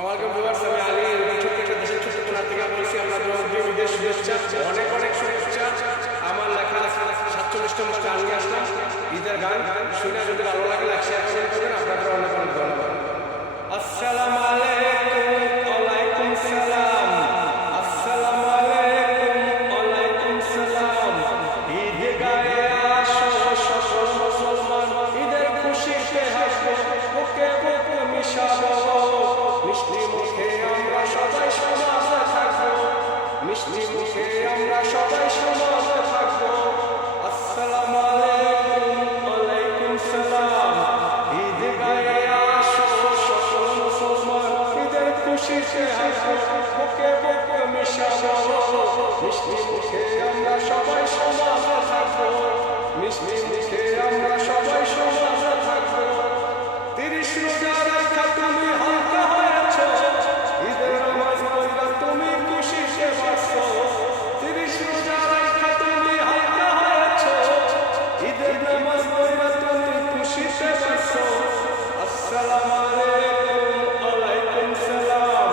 আমাকে ভিউয়ার্স, আমি আলী ছোট্ট একটা দেশের ছোট্ট কোণা থেকে বলছি। আমরা বিদেশ শুভেচ্ছা, অনেক অনেক শুভেচ্ছা। আমার লেখা 47 নম্বর গান নিয়ে আসলাম, ঈদের গান। শুনে যদি ভালো লাগে লাইক শেয়ার করবেন। আপনাদের অনেক অনেক ধন্যবাদ। আসসালামু আলাইকুম। ওয়ালাইকুম সালাম। আসসালামু আলাইকুম। ওয়ালাইকুম সালাম। ঈদ গায়ে আসো সকল মুসলমান, ঈদের খুশিতে হাসো, বুকে বুকে মিশাবো। মিষ্টি মুখে আমরা সবাই সমাজে থাকবো, মিষ্টি মুখে আমরা সবাই সমাজে থাকবো। আসসালামু আলাইকুম। ওয়ালাইকুম সালাম। ঈদ গায়ে আসো সকল মুসলমান, ঈদের খুশিতে হাসো, বুকে বুকে মিশাবো। মিষ্টি মুখে আমরা সবাই সমাজে থাকবো, মিষ্টি মুখে আমরা সবাই সমাজে থাকবো। 30 রোজা রাখা তুমি হালকা হয়েছ, ঈদের নামাজ পড়া তুমি খুশিতে বাঁচছো। 30 রোজা রাখা তুমি হালকা হয়েছ, ঈদের নামাজ পড়া তুমি খুশিতে বাঁচছো। আসসালামু আলাইকুম। ওয়ালাইকুম সালাম।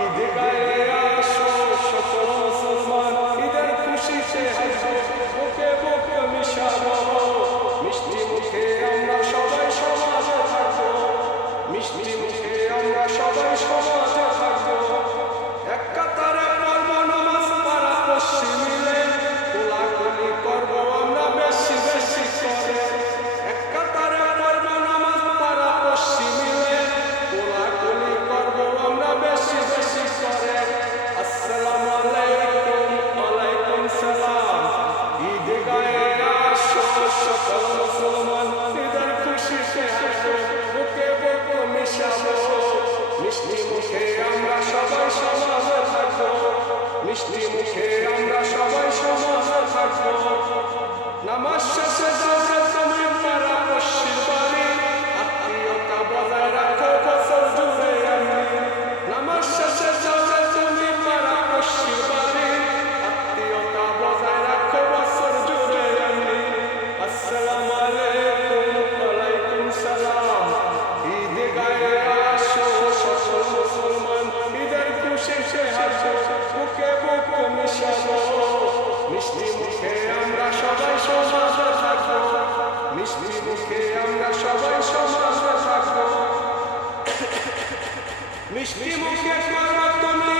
ঈদ গায়ে আসো সকল মুসলমান, ঈদের খুশিতে হাসো, বুকে বুকে মিশাবো। মিষ্টি মুখে আমরা সবাই সমাজে থাকবো, মিষ্টি মুখে আমরা সবাই সমাজে থাকবো। এক কাতারে পড়ব নামাজ পাড়া পশ্চিম মিলে, কোলাকুলি করব আমরা বেশি বেশি করে। এক কাতারে পড়ব নামাজ পাড়া পশ্চিম মিলে, কোলাকুলি করব আমরা বেশি বেশি করে। আসসালামু আলাইকুম। ওয়ালাইকুম সালাম। ঈদ গায়ে আসো সকল মুসলমান, ঈদের খুশিতে হাসো, বুকে বুকে মিশাবো। মিষ্টি মুখে আমরা সবাই সমাজে থাকবো, মিষ্টি মুখে আমরা সবাই সমাজে থাকবো। নামাজ শেষে যাবে তুমি পাড়া পশ্চিম বাড়ি, আত্মীয়তা বজায় রাখো বছর জুড়ে আমি। নামাজ শেষে যাবে তুমি পাড়া পশ্চিম বাড়ি, আত্মীয়তা বজায় রাখো বছর জুড়ে আমি। আসসালামু আলাইকুম। ওয়ালাইকুম সালাম। ঈদ গায়ে আসো সকল মুসলমান, ঈদের খুশিতে হাসো, বুকে বুকে মিশাবো। মিষ্টি মুখে আমরা সবাই সমাজে থাকবো, মিষ্টি মুখে আমরা সবাই সমাজে থাকবো। মিষ্টি মুখে করো তুমি